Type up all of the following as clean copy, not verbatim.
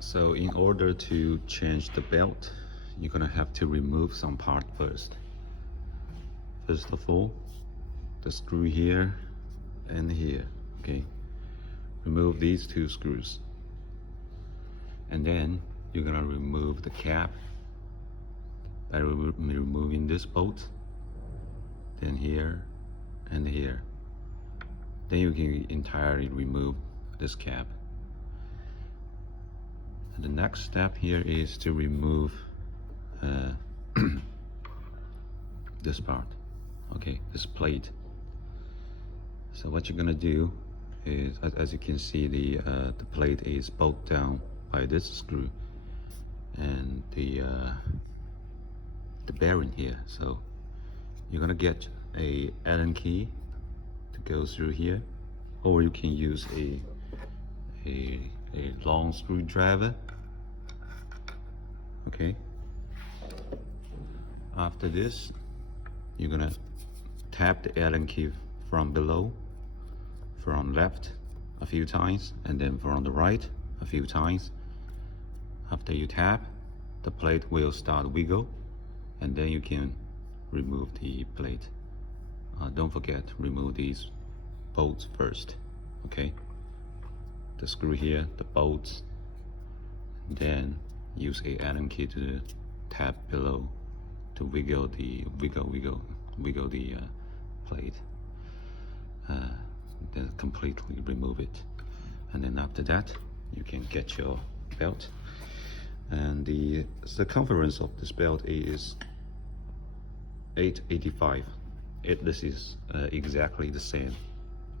So in order to change the belt, you're gonna have to remove some part first. First of all, the screw here and here, okay? Remove these two screws. And then you're gonna remove the cap by removing this bolt, then here and here. Then you can entirely remove this cap. And the next step here is to remove this part, okay, this plate. So what you're gonna do is, as you can see, the plate is bolted down by this screw and the bearing here. So you're gonna get a Allen key to go through here, or you can use a long screwdriver. Okay. After this, you're gonna tap the Allen key from below, from left a few times, and then from the right a few times. After you tap, the plate will start wiggle, and then you can remove the plate. Don't forget, remove these bolts first, okay? The screw here, the bolts, then use a Allen key to tap below to wiggle the plate. Then completely remove it, and then after that you can get your belt. And the circumference of this belt is 885. This is exactly the same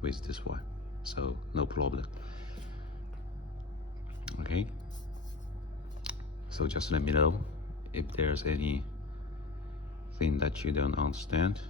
with this one, so no problem. Okay, so just let me know if there's anything that you don't understand.